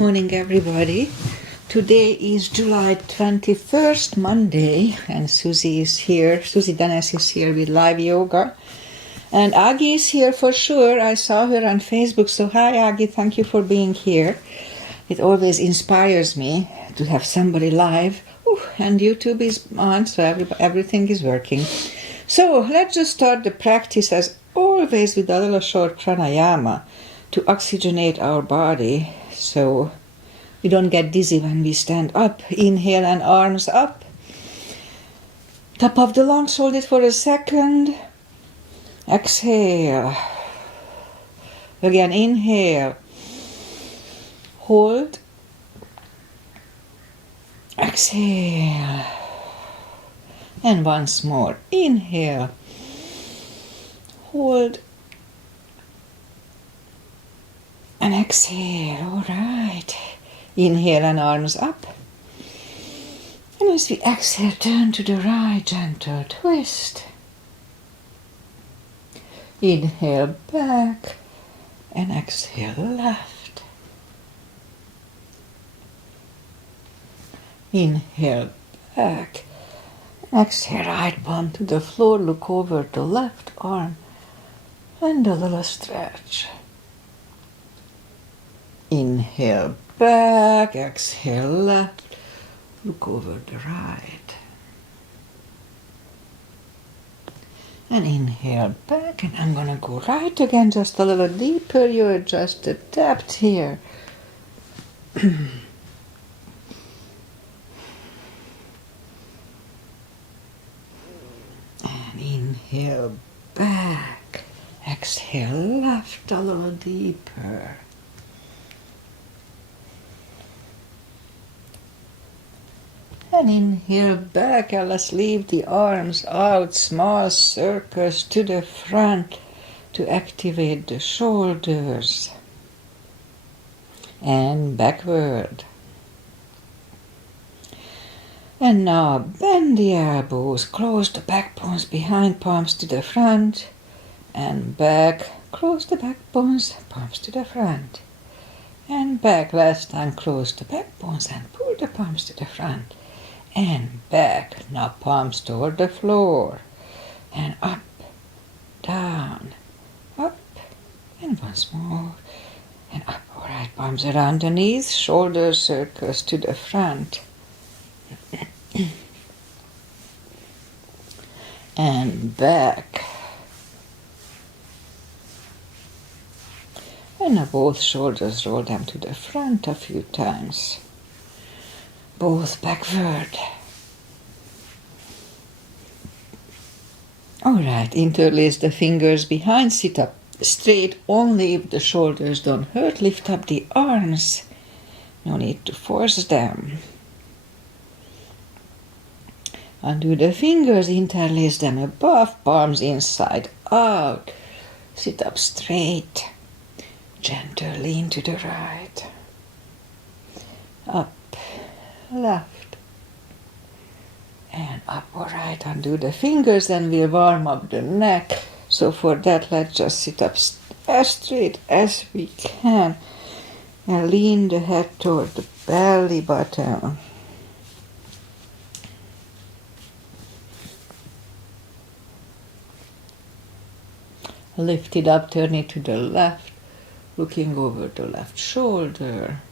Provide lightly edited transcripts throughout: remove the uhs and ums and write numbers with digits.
Morning, everybody. Today is July 21st, Monday, and Susie is here. Susie Dennis is here with live yoga. And Agi is here for sure. I saw her on Facebook. So hi, Agi. Thank you for being here. It always inspires me to have somebody live. Ooh, and YouTube is on, so everything is working. So let's just start the practice as always with a little short pranayama to oxygenate our body. So we don't get dizzy when we stand up. Inhale and arms up. Top of the lungs, hold it for a second. Exhale. Again, inhale. Hold. Exhale. And once more. Inhale. Hold. And exhale. All right. Inhale and arms up. And as we exhale, turn to the right, gentle twist. Inhale back and exhale left. Inhale back. Exhale right palm to the floor. Look over the left arm and a little stretch. Inhale back, exhale left, look over the right. And inhale back, and I'm gonna go right again, just a little deeper. You adjust the depth here. And inhale back, exhale left, a little deeper. And inhale back, and let's leave the arms out, small circles to the front to activate the shoulders. And backward. And now bend the elbows, close the backbones behind, palms to the front. And back, close the backbones, palms to the front. And back, last time, close the backbones and pull the palms to the front. And back, now palms toward the floor, and up, down, up, and once more, and up. All right, palms around the knees, shoulder circles to the front, and back. And now both shoulders, roll them to the front a few times. Both backward. Alright, interlace the fingers behind, sit up straight only if the shoulders don't hurt. Lift up the arms. No need to force them. Undo the fingers, interlace them above, palms inside out. Sit up straight. Gentle lean to the right. Up. Left and up. All right, undo the fingers and we'll warm up the neck. So for that, let's just sit up as straight as we can and lean the head toward the belly button. Lift it up, turn it to the left, looking over the left shoulder.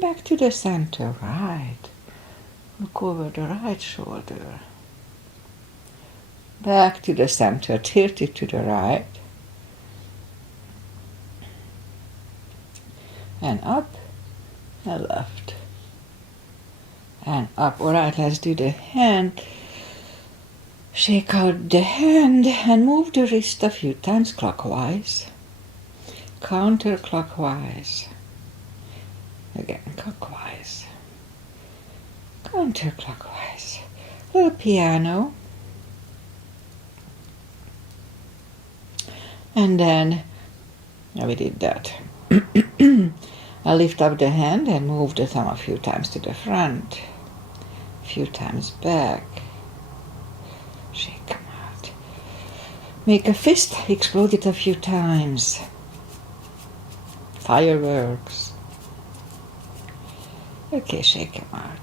Back to the center, right. Look over the right shoulder. Back to the center, tilt it to the right. And up and left. And up. All right, let's do the hand. Shake out the hand and move the wrist a few times clockwise. Counterclockwise. Again, clockwise, counterclockwise, little piano, and then, now we did that. I lift up the hand and move the thumb a few times to the front, a few times back, shake them out. Make a fist, explode it a few times. Fireworks. Okay, shake them out.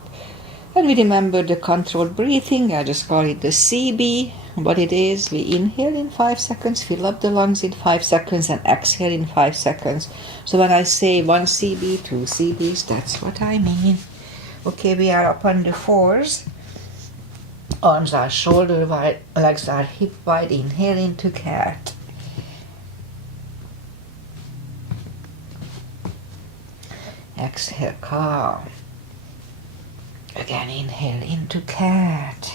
And we remember the controlled breathing. I just call it the CB. What it is, we inhale in 5 seconds, fill up the lungs in 5 seconds, and exhale in 5 seconds. So when I say 1 CB, 2 CBs, that's what I mean. Okay, we are up on the fours. Arms are shoulder wide, legs are hip wide. Inhale into cat. Exhale, cow. Again, inhale into cat.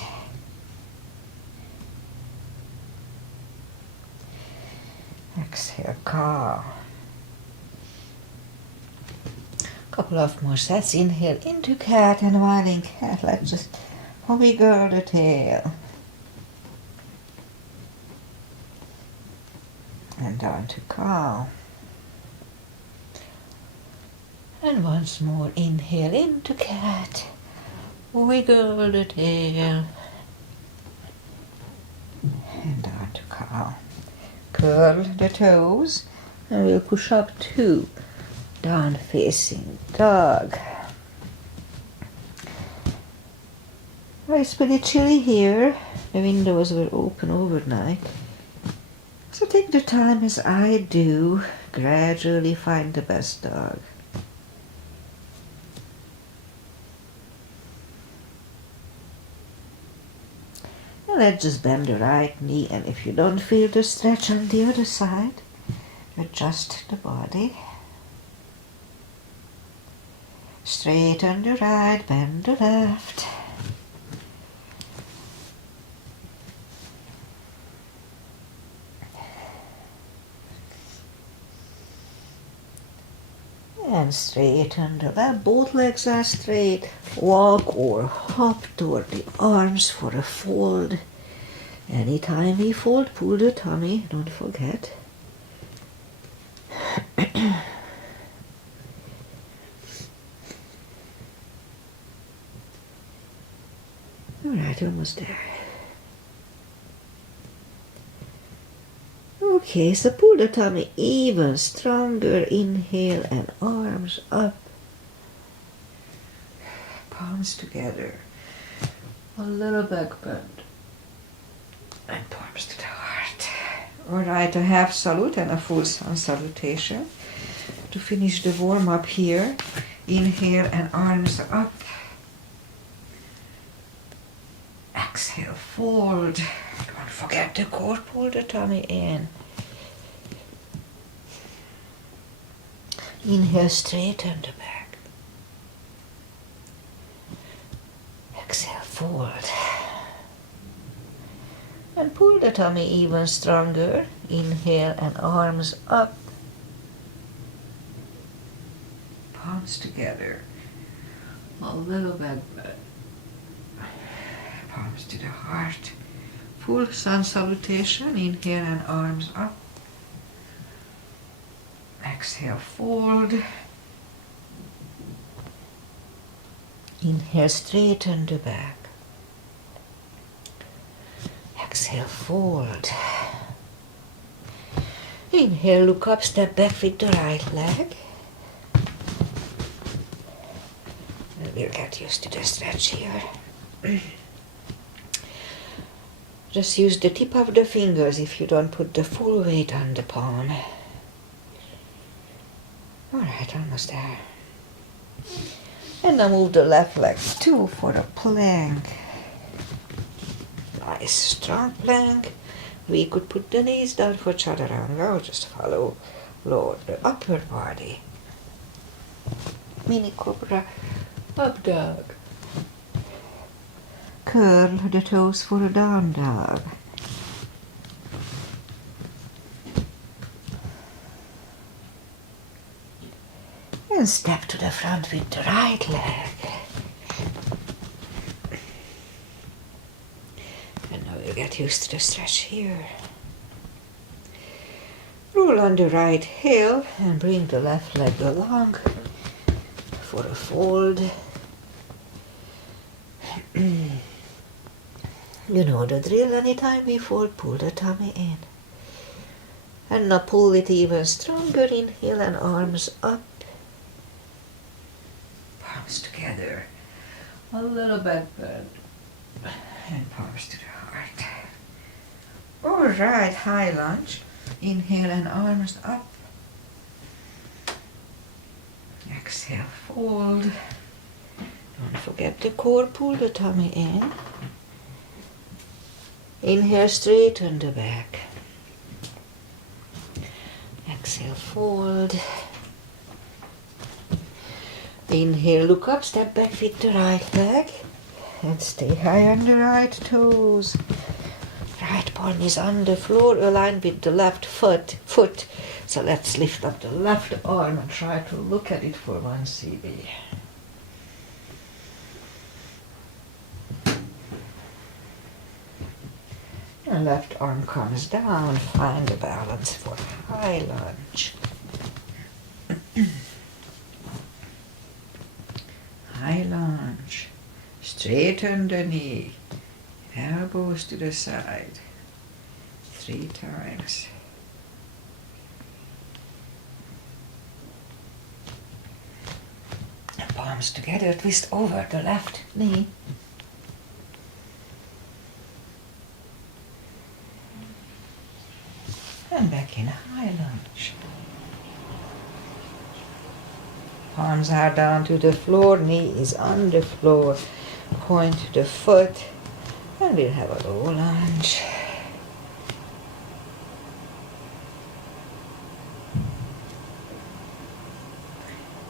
Exhale, cow. Couple of more sets. Inhale into cat, and while in cat, let's just wiggle the tail. And down to cow. And once more, inhale into cat. Wiggle the tail. And down to cow. Curl the toes. And we'll push up 2. Down facing dog. Well, it's pretty chilly here. The windows were open overnight. So take the time as I do. Gradually find the best dog. Now let's just bend the right knee, and if you don't feel the stretch on the other side, adjust the body. Straighten the right, bend the left. And straighten the left. Both legs are straight. Walk or hop toward the arms for a fold. Anytime we fold, pull the tummy, don't forget. Alright, almost there. Okay, so pull the tummy even stronger. Inhale and arms up. Palms together. A little back bend. And palms to the heart. Alright, a half salute and a full sun salutation. To finish the warm up here, inhale and arms up. Exhale, fold. Don't forget the core, pull the tummy in. Inhale, straighten the back. Exhale, fold. And pull the tummy even stronger. Inhale and arms up. Palms together. A little back bend. Palms to the heart. Full sun salutation. Inhale and arms up. Exhale, fold. Inhale, straighten the back. Exhale, fold. Inhale, look up, step back with the right leg. And we'll get used to the stretch here. Just use the tip of the fingers if you don't put the full weight on the palm. Alright, almost there. And now move the left leg too for a plank. Nice strong plank. We could put the knees down for chaturanga or just follow lower the upper body. Mini cobra, up dog. Curl the toes for a down dog. And step to the front with the right leg. And now we'll get used to the stretch here. Roll on the right heel and bring the left leg along for a fold. You know the drill. Anytime we fold, pull the tummy in. And now pull it even stronger. Inhale and arms up. Palms together. A little bit bend. And palms to the heart. Alright, high lunge. Inhale and arms up. Exhale, fold. Don't forget the core, pull the tummy in. Inhale, straighten the back. Exhale, fold. Inhale, look up, step back with the right leg. And stay high on the right toes. Right palm is on the floor, aligned with the left foot. So let's lift up the left arm and try to look at it for 1 CB. And left arm comes down, find the balance for high lunge. High lunge. Straighten the knee. Elbows to the side. 3 times. Palms together, twist over the left knee. And back in high lunge. Palms are down to the floor, knee is on the floor. Point to the foot, and we'll have a low lunge.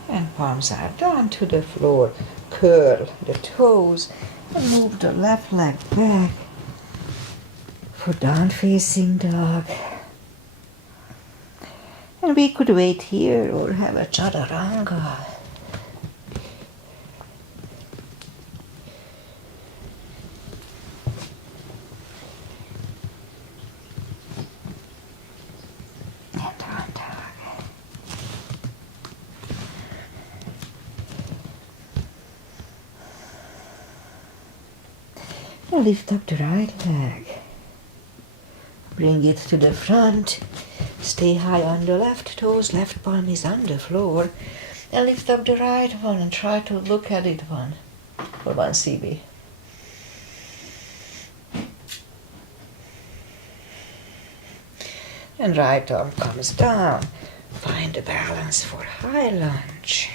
And palms are down to the floor. Curl the toes and move the left leg back for down facing dog. And we could wait here or have a chaturanga. Lift up the right leg. Bring it to the front. Stay high on the left toes. Left palm is on the floor. And lift up the right one and try to look at it for 1 CB. And right arm comes down. Find the balance for high lunge.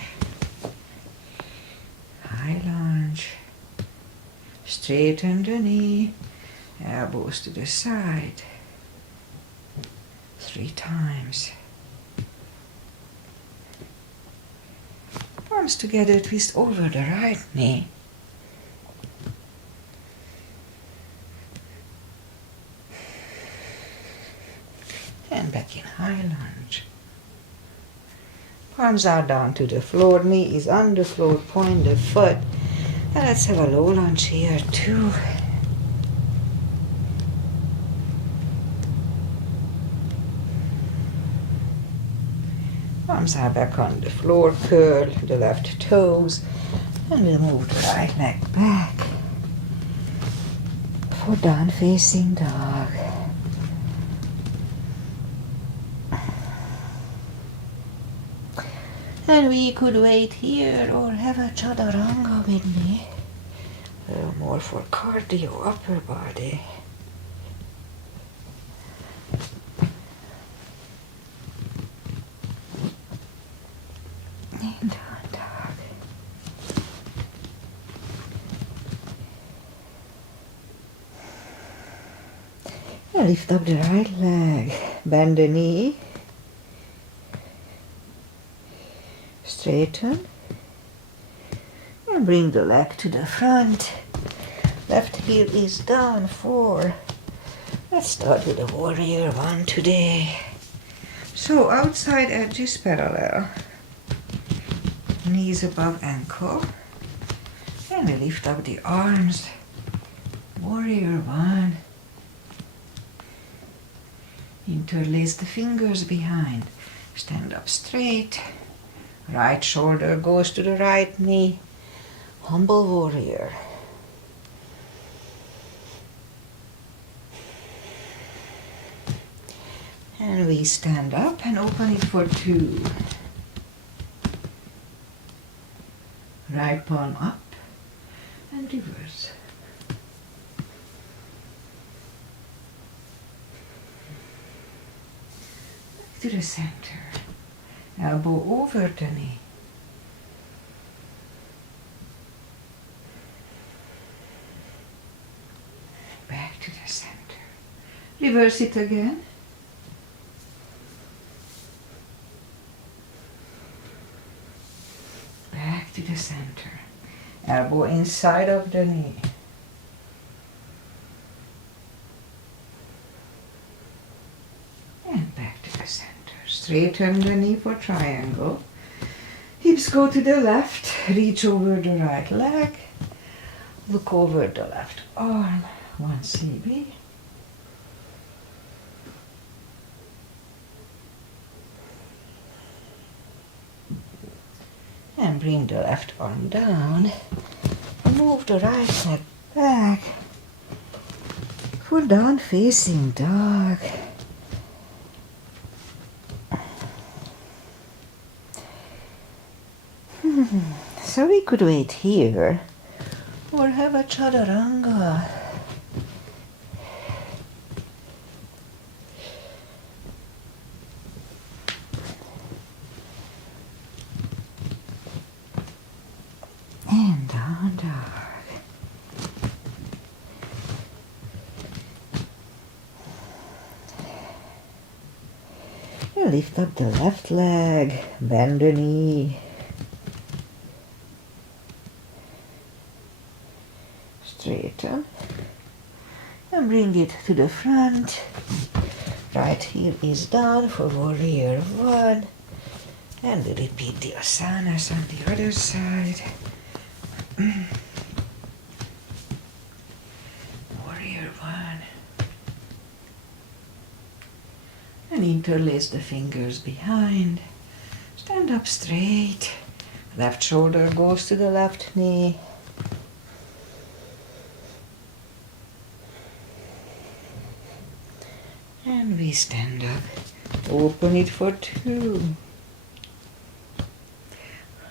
High lunge. Straighten the knee, elbows to the side. 3 times. Palms together, twist over the right knee. And back in high lunge. Palms are down to the floor, knee is on the floor, point the foot. And let's have a low lunge here too. Arms are back on the floor, curl the left toes, and we'll move the right leg back for down facing dog. And we could wait here or have a chaturanga with me. A little more for cardio, upper body. And down dog. And lift up the right leg. Bend the knee. Straighten and bring the leg to the front. Left heel is down, 4. Let's start with a warrior 1 today. So outside edge is parallel. Knees above ankle. And we lift up the arms. Warrior 1. Interlace the fingers behind. Stand up straight. Right shoulder goes to the right knee. Humble warrior. And we stand up and open it for 2. Right palm up and reverse. Back to the center. Elbow over the knee. Back to the center. Reverse it again. Back to the center. Elbow inside of the knee. And back to the center. Straighten the knee for triangle. Hips go to the left. Reach over the right leg. Look over the left arm. 1 CB. And bring the left arm down. And move the right leg back. For down facing dog. So we could wait here or have a chaturanga. And down dog. And lift up the left leg, bend the knee. Straighten and bring it to the front. Right heel is down for warrior 1 and we repeat the asanas on the other side. Warrior 1 and interlace the fingers behind. Stand up straight. Left shoulder goes to the left knee. And we stand up, open it for 2.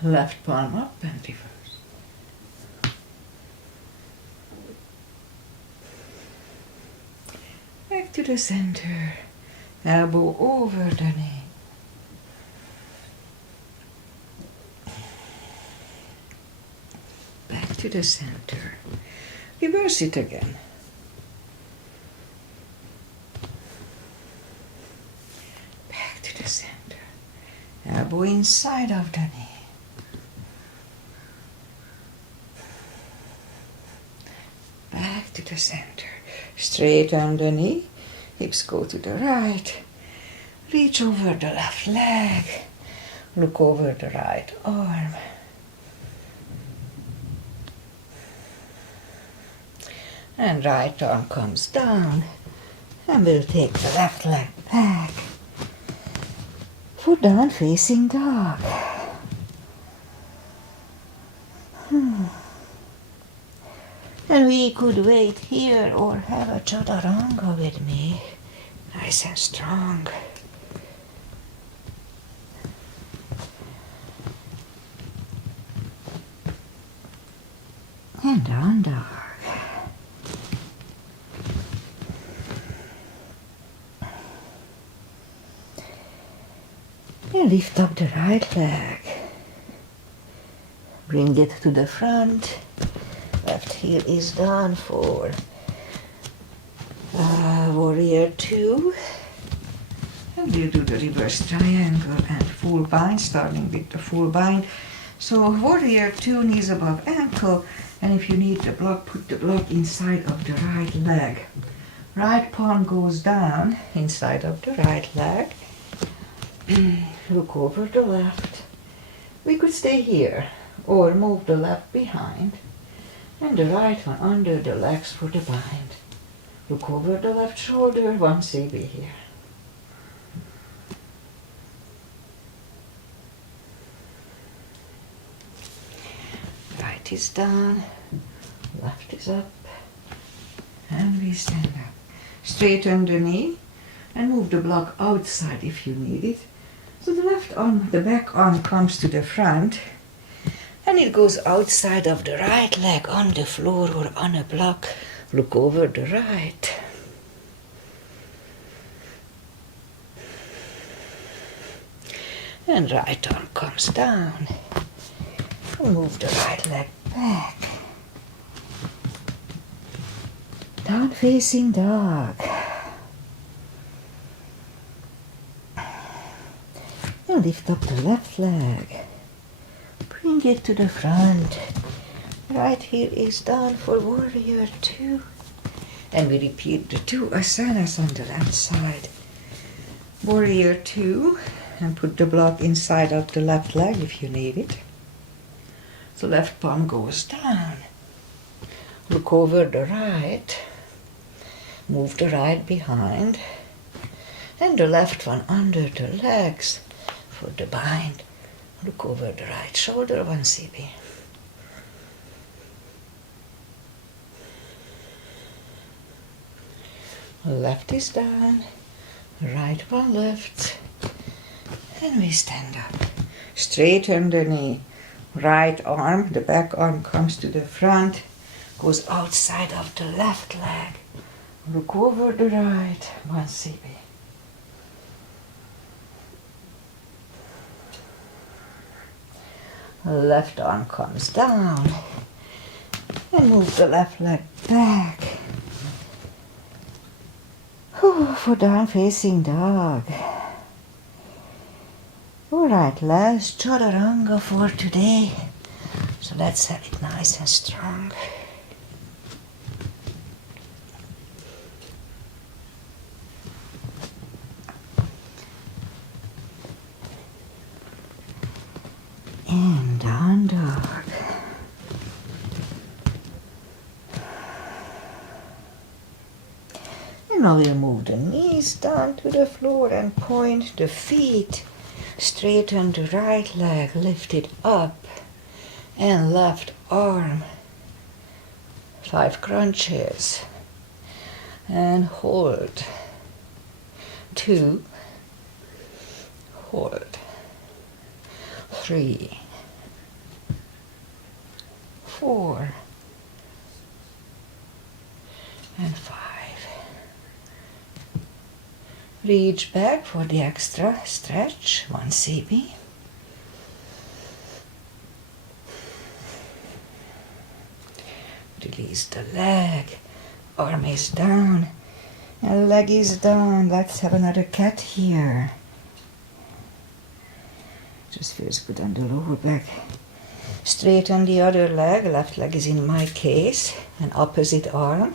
Left palm up and reverse. Back to the center, elbow over the knee. Back to the center, reverse it again. Center. Elbow inside of the knee. Back to the center. Straighten the knee. Hips go to the right. Reach over the left leg. Look over the right arm. And right arm comes down. And we'll take the left leg back. For down facing dog. And we could wait here or have a chaturanga with me. Nice and strong. And down dog. And lift up the right leg. Bring it to the front. Left heel is down for warrior 2. And we'll do the reverse triangle and full bind, starting with the full bind. So warrior 2, knees above ankle. And if you need the block, put the block inside of the right leg. Right palm goes down inside of the right leg. Look over the left. We could stay here or move the left behind and the right one under the legs for the bind. Look over the left shoulder, 1 CB here. Right is down, left is up, and we stand up. Straighten the knee, and move the block outside if you need it. So the left arm, the back arm comes to the front and it goes outside of the right leg on the floor or on a block. Look over the right. And right arm comes down. And move the right leg back. Down facing dog. Now lift up the left leg. Bring it to the front. Right heel is down for warrior 2. And we repeat the 2 asanas on the left side. Warrior 2. And put the block inside of the left leg if you need it. The left palm goes down. Look over the right. Move the right behind. And the left one under the legs for the bind. Look over the right shoulder, 1 CB. Left is down, right one lifts, and we stand up. Straighten the knee. Right arm, the back arm comes to the front, goes outside of the left leg. Look over the right, 1 CB. Left arm comes down and move the left leg back. For down facing dog. Alright, last chaturanga for today. So let's have it nice and strong. And down dog. And now we'll move the knees down to the floor and point the feet. Straighten the right leg, lift it up. And left arm. 5 crunches. And hold. 2. Hold. 3. 4. And 5. Reach back for the extra stretch, 1 CB. Release the leg, arm is down, and leg is down. Let's have another cat here. Just feels good on the lower back. Straighten the other leg, left leg is in my case, and opposite arm.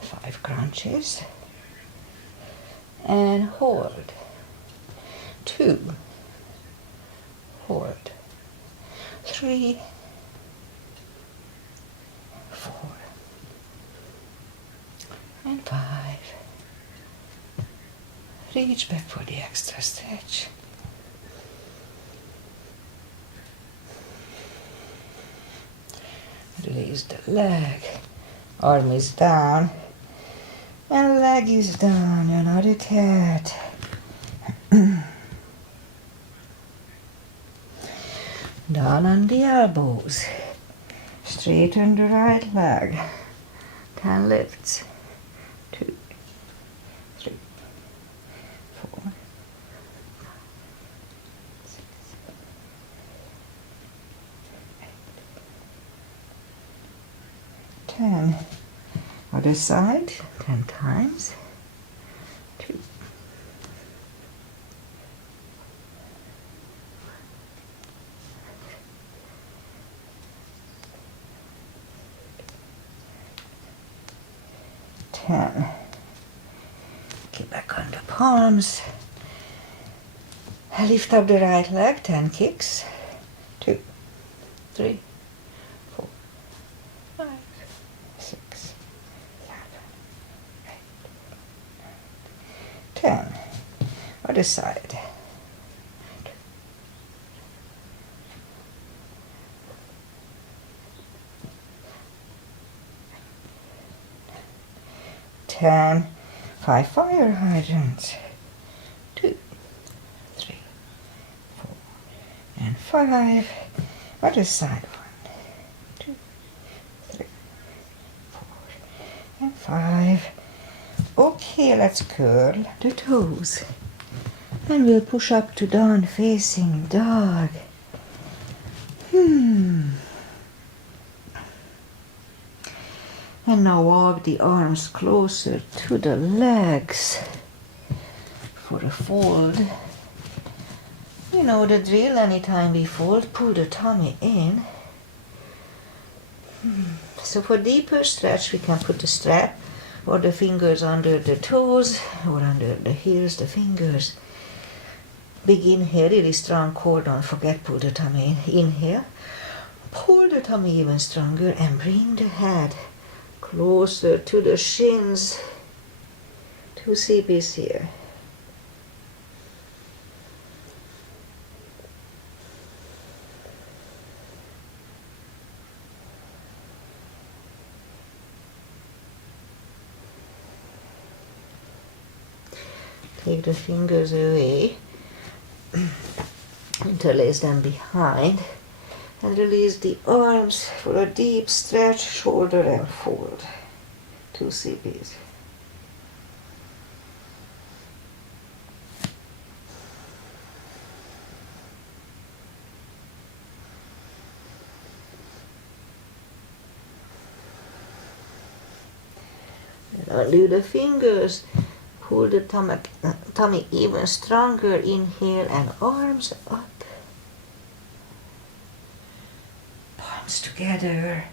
5 crunches. And hold. 2. Hold. 3. 4. And 5. Reach back for the extra stretch. Release the leg. Arm is down. And leg is down. Another cat. Down on the elbows. Straighten the right leg. 10 lifts. 2, 3, 4, 5, 6, 8, 10. Other side, 10 times. 2. 10. Get back on the palms. Lift up the right leg, 10 kicks. 2, 3, 4, 5, 6, 7, 8, 9, 10. Other side. 10. 5 fire hydrants. 2, 3, 4, and 5. Other side. 1, 2, 3, 4, and 5. Okay, let's curl the toes. And we'll push up to down facing dog. And now walk the arms closer to the legs for a fold. You know the drill, anytime we fold, pull the tummy in. So for deeper stretch, we can put the strap or the fingers under the toes or under the heels, the fingers. Big inhale, really strong core, don't forget, pull the tummy in. Inhale, pull the tummy even stronger and bring the head closer to the shins. 2 CBs here. Take the fingers away, interlace them behind, and release the arms for a deep stretch, shoulder and fold. 2 CBs. Undo the fingers. Pull the tummy even stronger. Inhale and arms up. Palms together.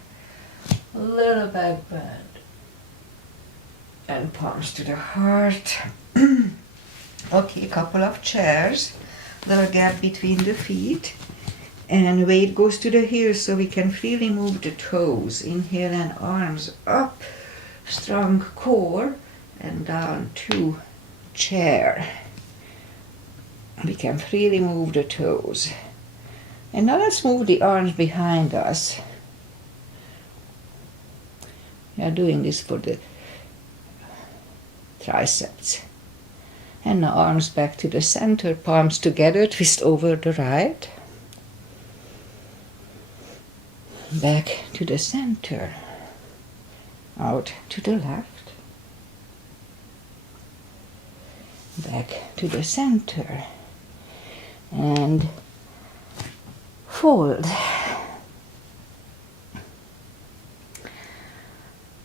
A little back bend. And palms to the heart. Okay, a couple of chairs. Little gap between the feet. And weight goes to the heels so we can freely move the toes. Inhale and arms up. Strong core. And down to chair. We can freely move the toes. And now let's move the arms behind us. We are doing this for the triceps. And now arms back to the center, palms together, twist over the right. Back to the center. Out to the left. Back to the center and fold.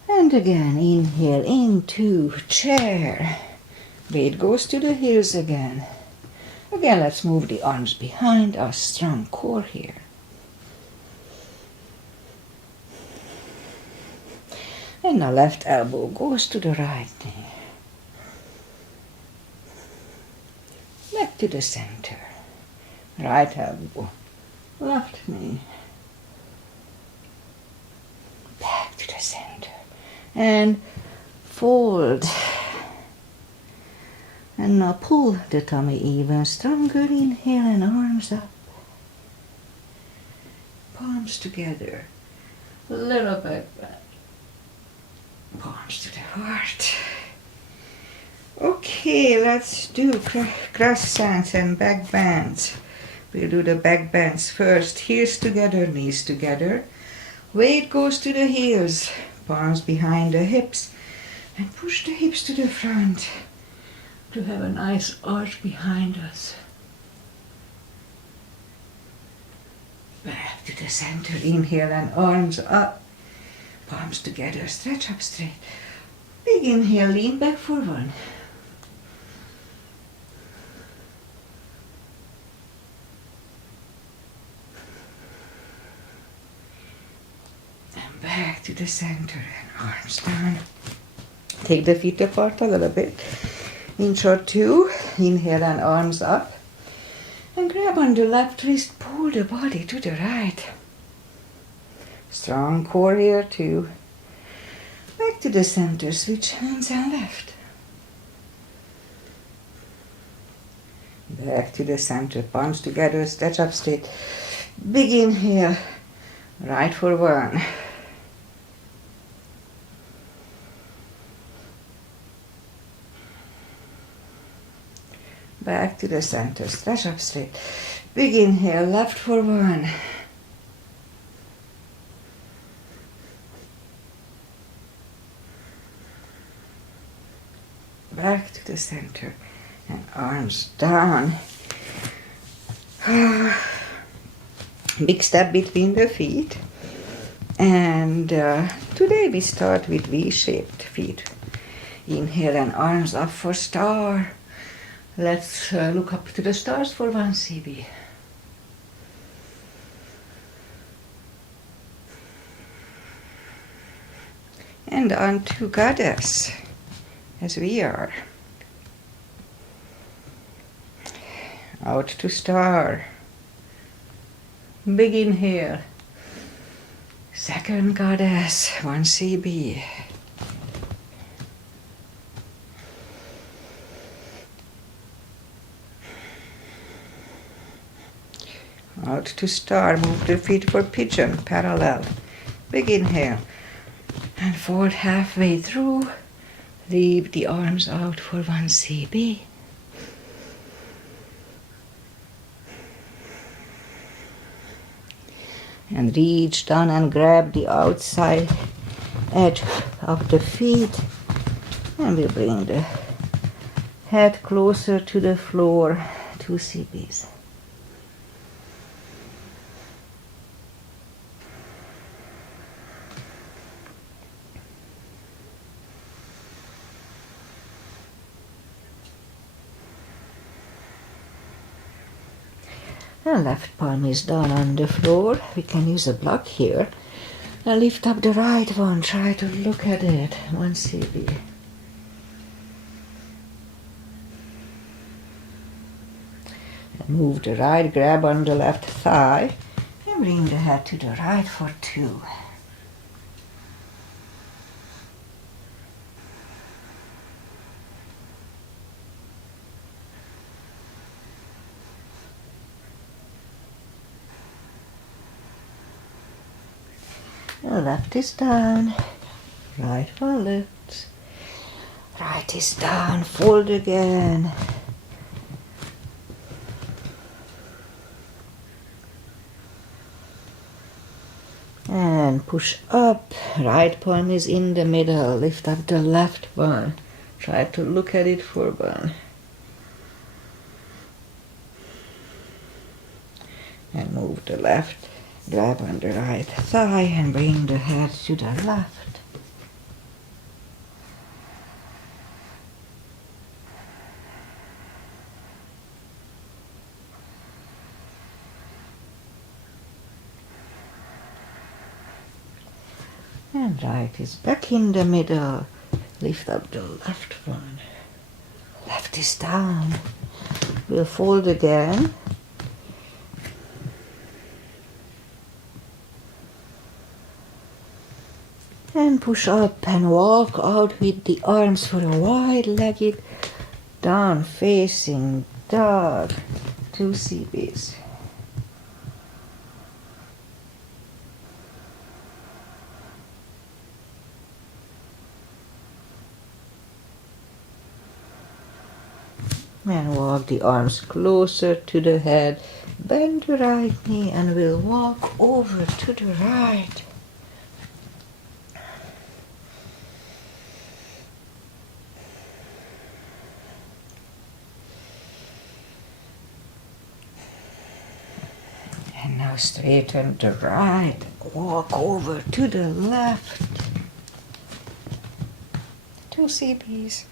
And again, inhale into chair. Weight goes to the heels again. Again, let's move the arms behind us, strong core here. And the left elbow goes to the right knee. Back to the center. Right elbow. Left knee. Back to the center. And fold. And now pull the tummy even stronger. Inhale and arms up. Palms together. A little back bend. Palms to the heart. Okay, let's do cross stance and back bends. We'll do the back bends first. Heels together, knees together. Weight goes to the heels. Palms behind the hips. And push the hips to the front to have a nice arch behind us. Back to the center. Inhale and arms up. Palms together. Stretch up straight. Big inhale, lean back for 1. Back to the center and arms down. Take the feet apart a little bit. Inch or 2. Inhale and arms up. And grab on the left wrist. Pull the body to the right. Strong core here too. Back to the center. Switch hands and left. Back to the center. Palms together. Stretch up straight. Big inhale. Right for 1. . Back to the center, stretch up straight. Big inhale, left for 1. Back to the center and arms down. Big step between the feet. And today we start with V-shaped feet. Inhale and arms up for star. Let's look up to the stars for 1 CB. And on to goddess, as we are. Out to star. Big inhale. Second goddess, 1 CB. Out to star, move the feet for pigeon, parallel. Big inhale. And fold halfway through. Leave the arms out for 1 CB. And reach down and grab the outside edge of the feet. And we bring the head closer to the floor, 2 CBs. The left palm is down on the floor. We can use a block here. Now lift up the right one. Try to look at it. 1 CB. And move the right, grab on the left thigh. And bring the head to the right for 2. The left is down, right one lifts, right is down, fold again. And push up, right palm is in the middle, lift up the left one. Try to look at it for 1. And move the left. Grab on the right thigh and bring the head to the left. And right is back in the middle. Lift up the left one. Left is down. We'll fold again. And push up and walk out with the arms for a wide-legged down facing dog. 2 CBs. And walk the arms closer to the head. Bend the right knee and we'll walk over to the right. And now straighten the right. Walk over to the left. 2 CBs.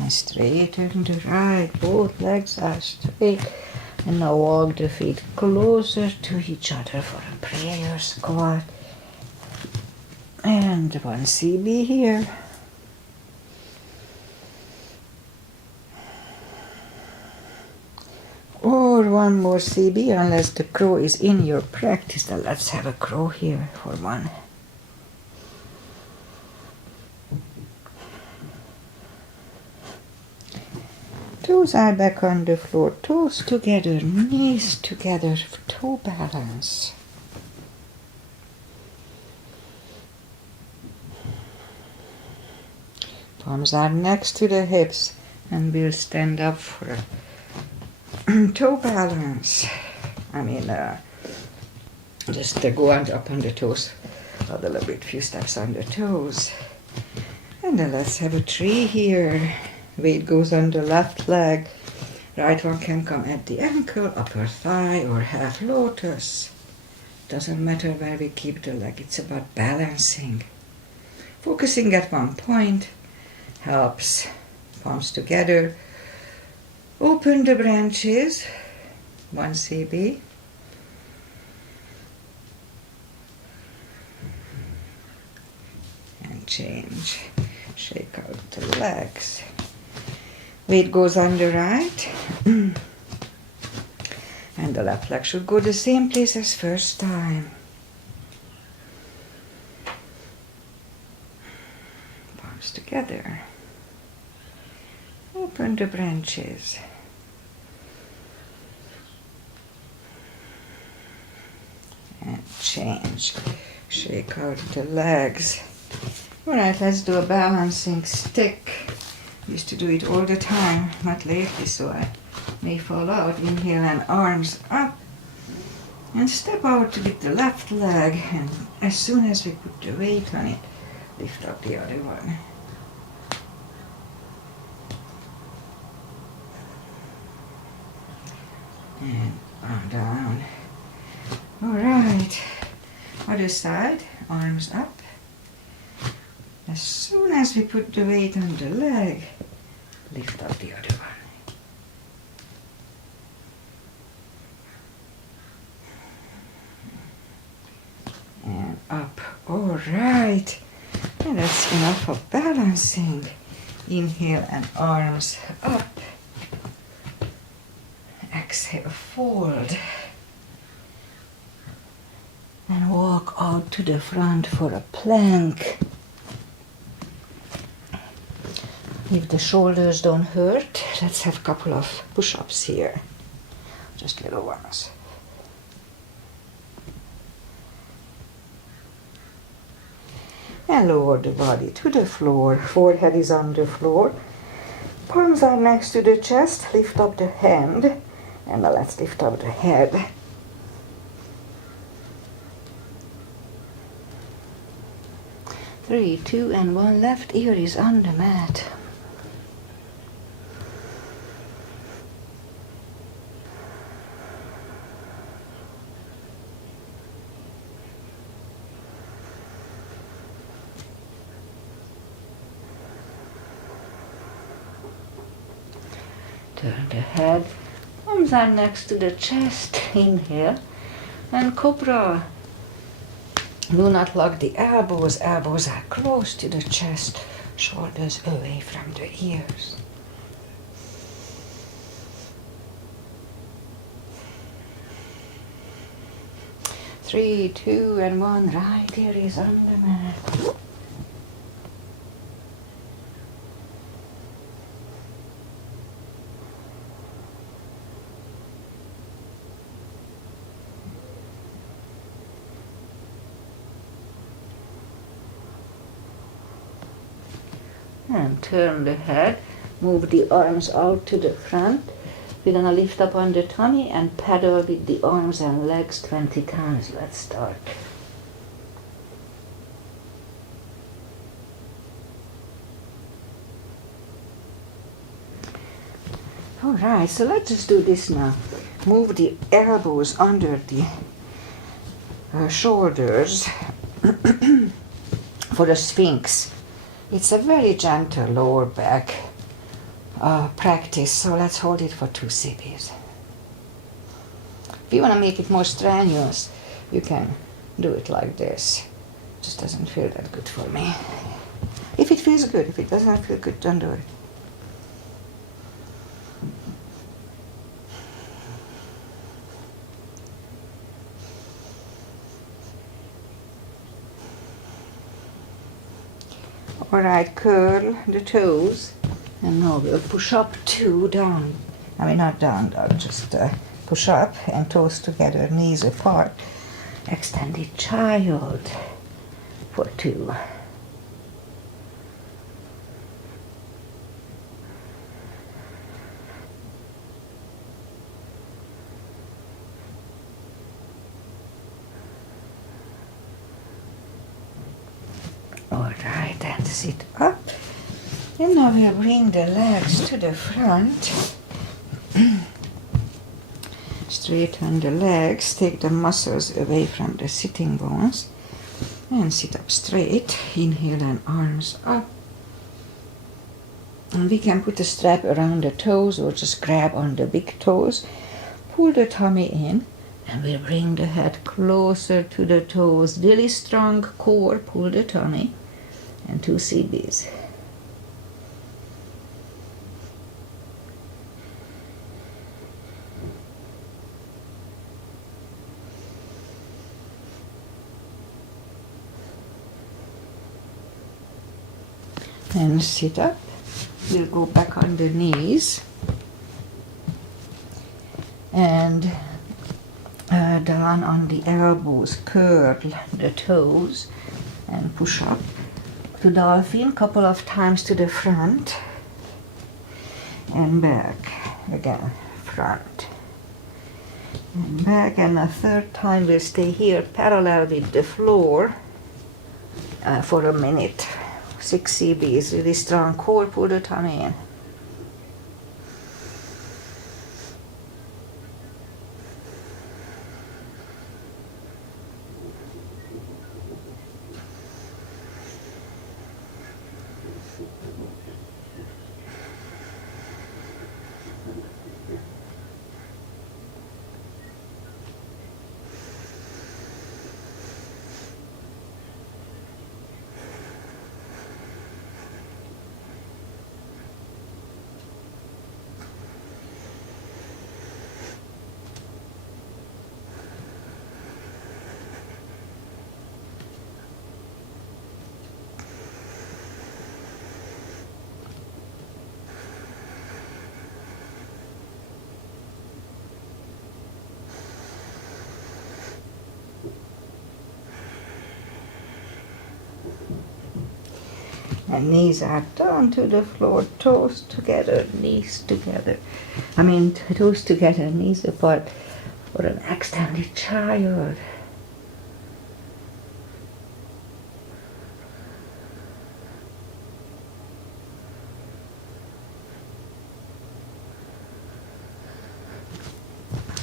And straighten the right. Both legs are straight. And now walk the feet closer to each other for a prayer squat. And 1 CB here. Or 1 more CB unless the crow is in your practice. Then let's have a crow here for 1. Toes are back on the floor, toes together, knees together, toe balance. Palms are next to the hips, and we'll stand up for a toe balance. Just go up on the toes a little bit, few steps on the toes. And then let's have a tree here. Weight goes on the left leg. Right one can come at the ankle, upper thigh, or half lotus. Doesn't matter where we keep the leg, it's about balancing. Focusing at one point helps. Palms together. Open the branches, 1 cb. And change. Shake out the legs. Weight goes on the right. And the left leg should go the same place as first time. Palms together. Open the branches. And change. Shake out the legs. Alright, let's do a balancing stick. Used to do it all the time, not lately, so I may fall out. Inhale and arms up. And step out with the left leg, and as soon as we put the weight on it, lift up the other one. And arm down. Alright, other side, arms up. As soon as we put the weight on the leg, lift up the other one. And up. Alright. And that's enough of balancing. Inhale and arms up. Exhale, fold. And walk out to the front for a plank. If the shoulders don't hurt, let's have a couple of push-ups here. Just little ones. And lower the body to the floor. Forehead is on the floor. Palms are next to the chest. Lift up the hand. And now let's lift up the head. Three, two, and one. Left ear is on the mat. Turn the head. Arms are next to the chest. Inhale. And cobra. Do not lock the elbows. Elbows are close to the chest. Shoulders away from the ears. Three, two, and one. Right ear is on the mat. And turn the head, move the arms out to the front. We're gonna lift up on the tummy and paddle with the arms and legs 20 times. Let's start. Alright, so let's just do this now. Move the elbows under the shoulders for the Sphinx. It's a very gentle lower back practice, so let's hold it for 2 CBs. If you want to make it more strenuous, you can do it like this. It just doesn't feel that good for me. If it feels good, if it doesn't feel good, don't do it. Alright, curl the toes And now we'll push up 2 down. I mean, not down, just push up and toes together, knees apart. Extended child for 2. Alright, and sit up. And now we'll bring the legs to the front. Straighten the legs, take the muscles away from the sitting bones. And sit up straight. Inhale and arms up. And we can put a strap around the toes or just grab on the big toes. Pull the tummy in. And we'll bring the head closer to the toes. Really strong core. Pull the tummy. And 2 CBs. And sit up. We'll go back on the knees. And down on the elbows, curl the toes and push up to dolphin, couple of times to the front and back. Again, front and back, and a 3rd time we'll stay here parallel with the floor for a minute. 6 CBs, really strong core, pull the tummy in. And knees are down to the floor, toes together, knees together. Toes together, knees apart for an extended child.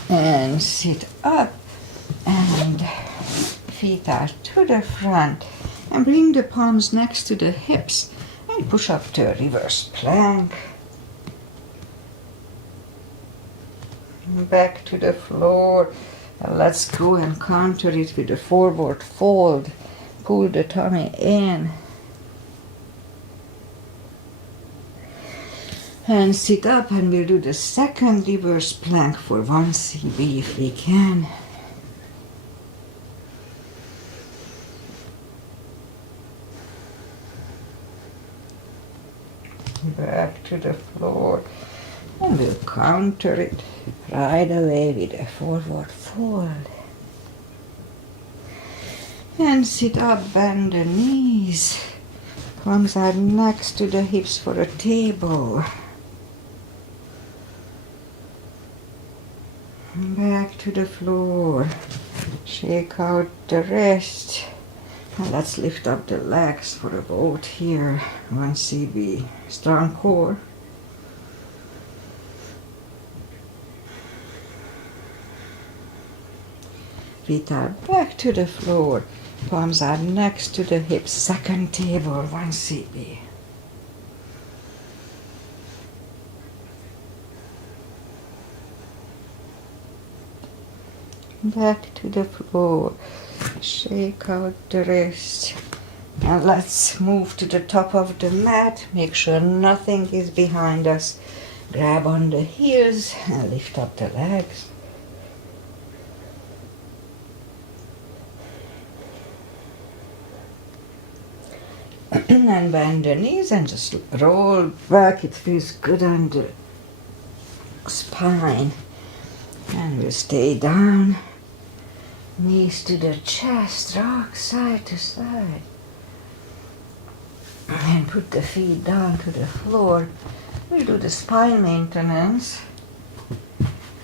And sit up and feet are to the front. And bring the palms next to the hips and push up to a reverse plank. Back to the floor. And let's go and counter it with a forward fold. Pull the tummy in. And sit up, and we'll do the 2nd reverse plank for 1 CB if we can. Back to the floor, and we'll counter it right away with a forward fold. And sit up, bend the knees. Palms are next to the hips for a table. Back to the floor. Shake out the wrist. And let's lift up the legs for a boat here. 1 CB. Strong core. Feet are back to the floor. Palms are next to the hips. 2nd table. 1 CB. Back to the floor. Shake out the wrist. And let's move to the top of the mat. Make sure nothing is behind us. Grab on the heels and lift up the legs. And bend the knees and just roll back. It feels good on the spine. And we'll stay down. Knees to the chest, rock side to side. And put the feet down to the floor. We'll do the spine maintenance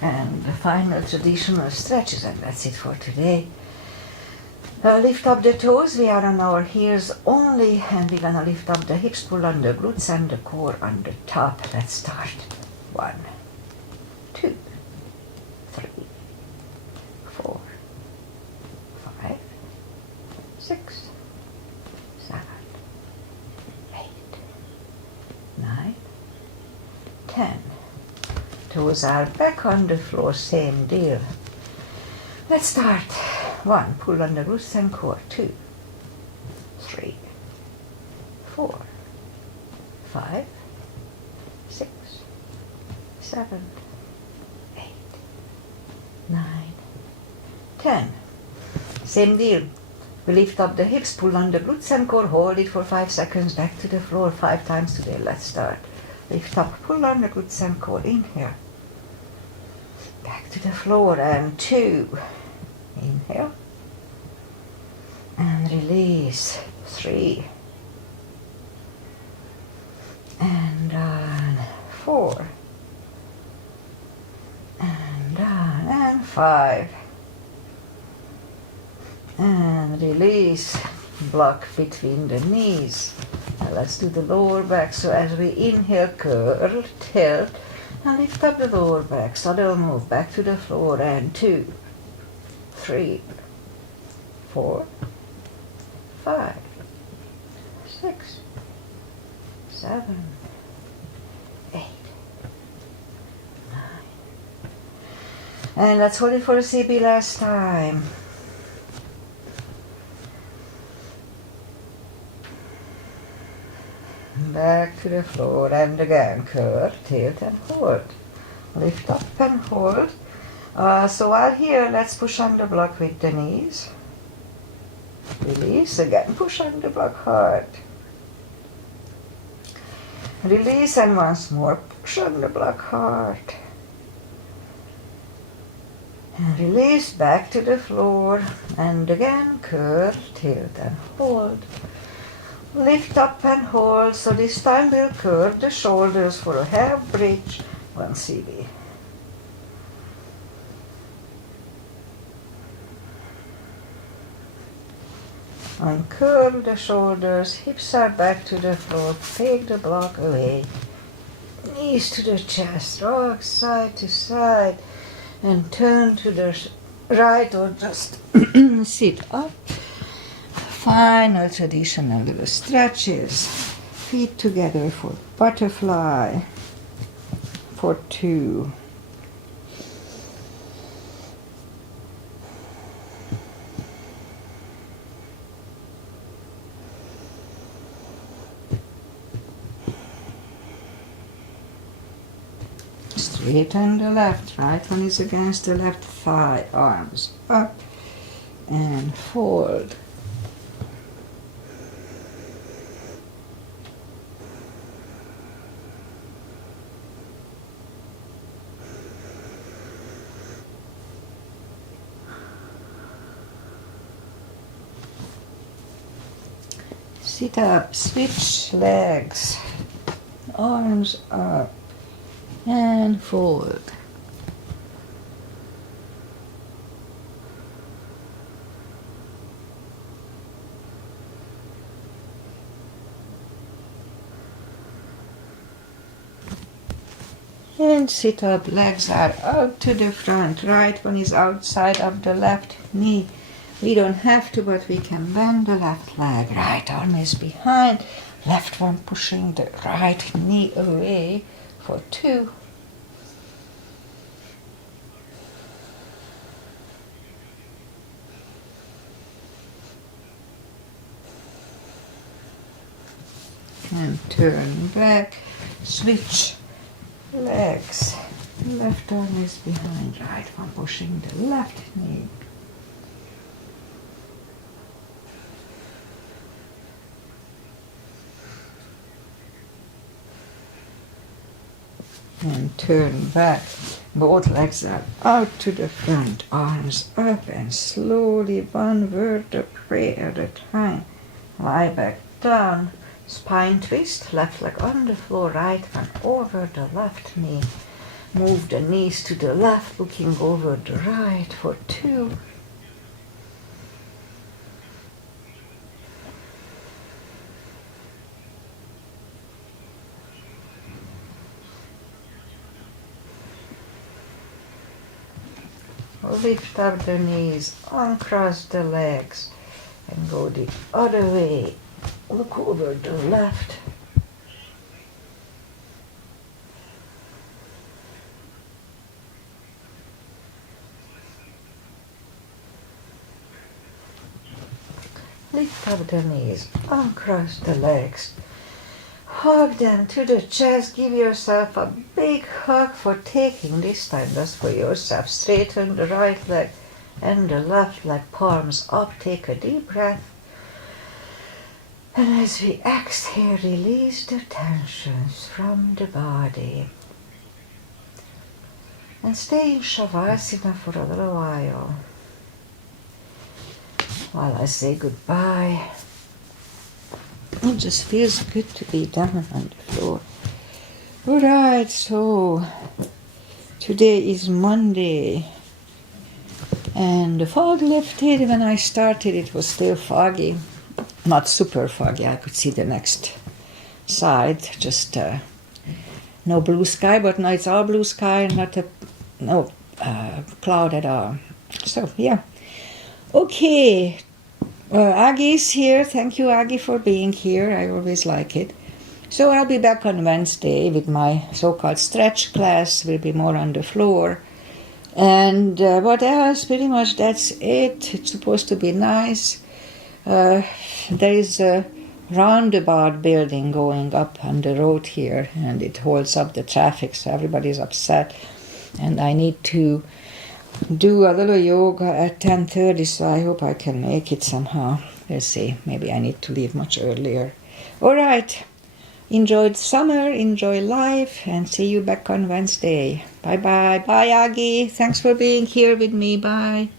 and the final traditional stretches, and that's it for today. Lift up the toes, we are on our heels only, and we're gonna lift up the hips, pull on the glutes and the core on the top. Let's start. 1, 2, 3, 4, 5, 6, 7, 8, 9, 10. Toes are back on the floor, same deal. Let's start. 1, pull on the glutes and core. 2, 3, 4, 5, 6, 7, 8, 9, 10. Same deal. We lift up the hips, pull on the glutes and core, hold it for 5 seconds, back to the floor 5 times today. Let's start. Lift up, pull on the glutes and core, inhale. Back to the floor, and 2. Inhale. And release. 3. And down. 4. And down. And 5. And release. Block between the knees. Now let's do the lower back. So as we inhale, curl, tilt, and lift up the lower back. Saddle move back to the floor, and 2, 3, 4, 5, 6, 7, 8, 9. And let's hold it for a CB last time. Back to the floor, and again, curl, tilt and hold. Lift up and hold. So while here, let's push on the block with the knees. Release, again, push on the block hard. Release, and once more, push on the block hard. And release, back to the floor, and again, curl, tilt and hold. Lift up and hold, so this time we'll curve the shoulders for a half bridge, 1 CB. Uncurl the shoulders, hips are back to the floor, take the block away, knees to the chest, rock side to side, and turn to the right or just sit up. Final traditional little stretches. Feet together for butterfly. For 2. Straighten the left, right one is against the left thigh, arms up and fold. Sit up, switch legs, arms up and fold. And sit up, legs are out to the front, right one is outside of the left knee. We don't have to, but we can bend the left leg. Right arm is behind, left one pushing the right knee away for 2. And turn back, switch legs. Left arm is behind, right one pushing the left knee. And turn back. Both legs are out to the front, arms up, and slowly one vertebrae at a time. Lie back down, spine twist, left leg on the floor, right one over the left knee. Move the knees to the left, looking over the right for 2. Lift up the knees, uncross the legs, and go the other way. Look over the left. Lift up the knees, uncross the legs. Hug them to the chest. Give yourself a big hug for taking this time just for yourself. Straighten the right leg and the left leg, palms up. Take a deep breath. And as we exhale, release the tensions from the body. And stay in Shavasana for a little while I say goodbye. It just feels good to be down on the floor. Alright, so today is Monday. And the fog lifted. When I started, it was still foggy. Not super foggy. I could see the next side. Just no blue sky, but now it's all blue sky, not no cloud at all. So, yeah. Okay. Aggie is here. Thank you, Aggie, for being here. I always like it. So I'll be back on Wednesday with my so-called stretch class. We'll be more on the floor. And what else? Pretty much that's it. It's supposed to be nice. There is a roundabout building going up on the road here, and it holds up the traffic, so everybody's upset. And I need to do a little yoga at 10:30, so I hope I can make it somehow. We'll see. Maybe I need to leave much earlier. All right. Enjoy summer, enjoy life, and see you back on Wednesday. Bye-bye. Bye, Aggie. Thanks for being here with me. Bye.